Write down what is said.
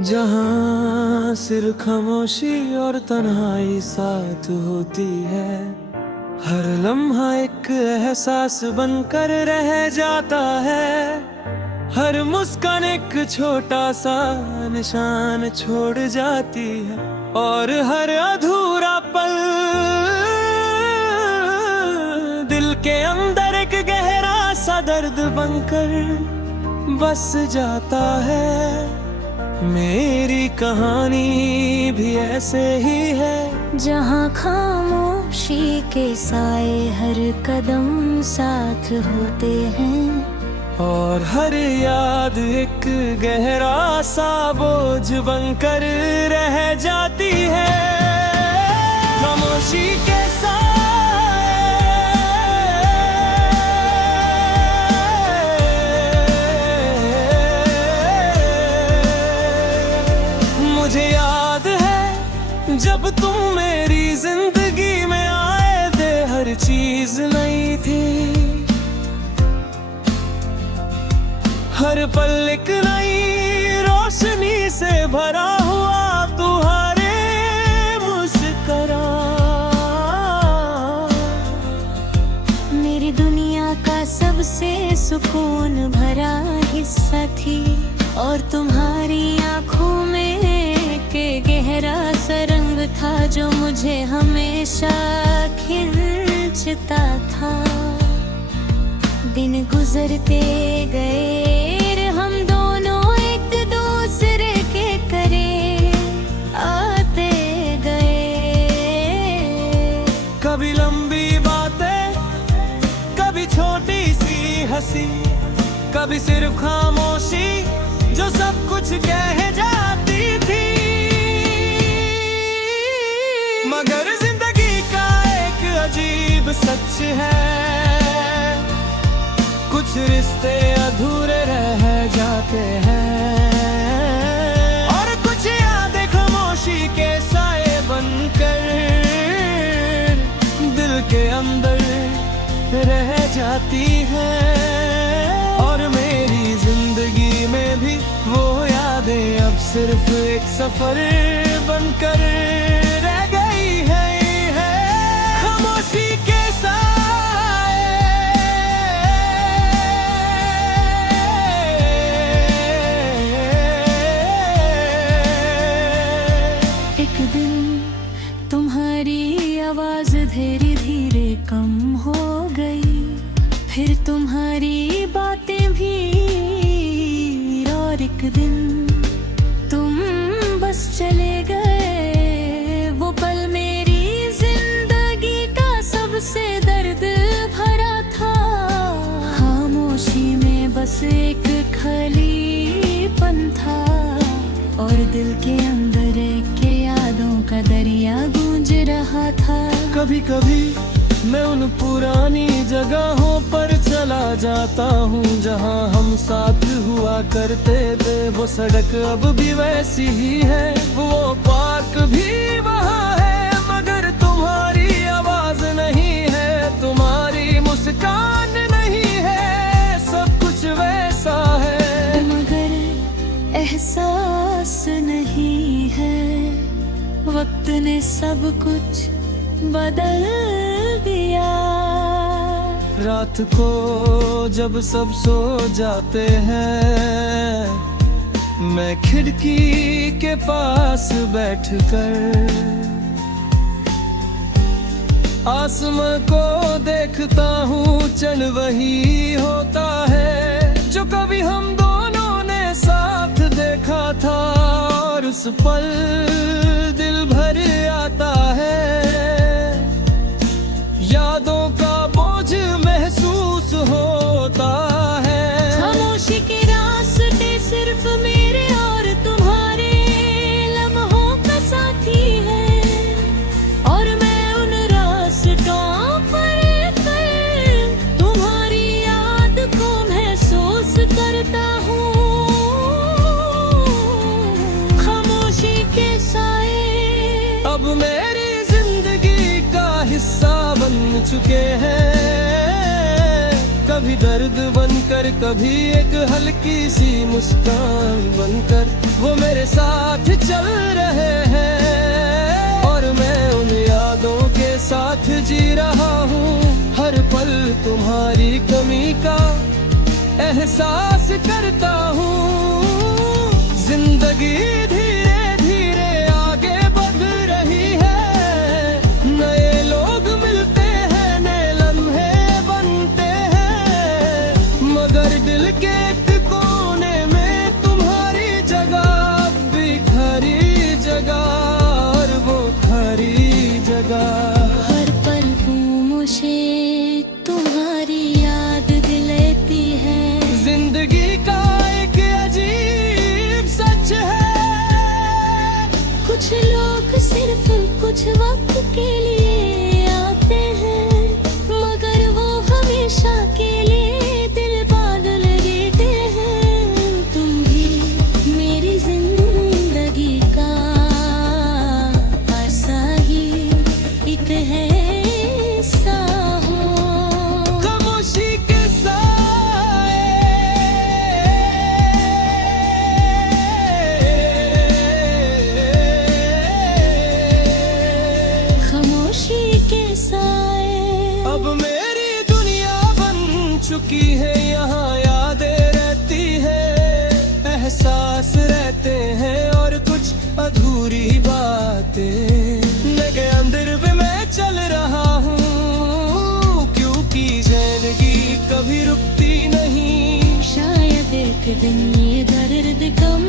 जहाँ सिर्फ खामोशी और तन्हाई साथ होती है, हर लम्हा एक एहसास बनकर रह जाता है। हर मुस्कान एक छोटा सा निशान छोड़ जाती है, और हर अधूरा पल दिल के अंदर एक गहरा सा दर्द बनकर बस जाता है। मेरी कहानी भी ऐसे ही है, जहाँ खामोशी के साए हर कदम साथ होते हैं, और हर याद एक गहरा सा बोझ बनकर रह जाती है। खामोशी के मुझे याद है जब तुम मेरी जिंदगी में आए थे, हर चीज नई थी, हर पल एक नई रोशनी से भरा हुआ तुम्हारे मुस्कुरा। मेरी दुनिया का सबसे सुकून भरा हिस्सा थी, और तुम्हारी आंखों में के गहरा सा रंग था जो मुझे हमेशा खींचता था। दिन गुजरते गए, हम दोनों एक दूसरे के करीब आते गए। कभी लंबी बातें, कभी छोटी सी हंसी, कभी सिर्फ खामोशी जो सब कुछ कह जाती थी। मगर जिंदगी का एक अजीब सच है, कुछ रिश्ते अधूरे रह जाते हैं, और कुछ यादें खामोशी के साए बनकर दिल के अंदर रह जाती हैं। और मेरी जिंदगी में भी वो यादें अब सिर्फ एक सफर बनकर रह गई है। खामोशी के एक दिन तुम्हारी आवाज धीरे धीरे कम हो गई, फिर तुम्हारी बातें भी, और एक दिन तुम बस चले गए। वो पल मेरी जिंदगी का सबसे दर्द भरा था। खामोशी में बस एक खालीपन था, और दिल के अंदर एक यादों का दरिया गूंज रहा था। कभी कभी मैं उन पुरानी जगहों पर चला जाता हूँ जहाँ हम साथ हुआ करते थे। वो सड़क अब भी वैसी ही है, वो पार्क भी वहाँ है, मगर तुम्हारी आवाज नहीं है, तुम्हारी मुस्कान नहीं है, सब कुछ वैसा है मगर एहसास नहीं है। वक्त ने सब कुछ बदल दिया। रात को जब सब सो जाते हैं, मैं खिड़की के पास बैठकर आसमां को देखता हूँ। चल वही होता है जो कभी हम दोनों ने साथ देखा था, और उस पल दिल भर आता है। यादों का बोझ महसूस होता है। खामोशी के रास्ते सिर्फ मेरे और तुम्हारे लम्हों का साथी है, और मैं उन रास्तों पर तुम्हारी याद को महसूस करता हूँ। खामोशी के साए अब मेरी जिंदगी का हिस्सा बन चुके हैं। कभी दर्द बनकर, कभी एक हल्की सी मुस्कान बनकर वो मेरे साथ चल रहे हैं। और मैं उन यादों के साथ जी रहा हूँ, हर पल तुम्हारी कमी का एहसास करता हूँ। जिंदगी धीरे धीरे आगे बढ़ रही है, नए लोग मिलते हैं, नए लम्हे बनते हैं, मगर दिल के एक कोने में तुम्हारी जगह भी खरी जगह, और वो खरी जगह। हर पल मुझे तुम्हारी याद दिलाती है, जिंदगी का एक अजीब सच है। कुछ लोग सिर्फ कुछ वक्त के लिए आते हैं, मगर वो हमेशा के लिए दिल पागल रहते हैं। तुम भी मेरी जिंदगी का ऐसा ही एक हिस्सा हो। खामोशी के साए, खामोशी के साए अब मेरी दुनिया बन चुकी है, यहाँ यादें रहती है, एहसास रहते हैं और कुछ अधूरी बातें। मेरे अंदर भी मैं चल रहा हूँ, क्योंकि जिंदगी कभी रुकती नहीं। शायद एक दिन ये दर्द कम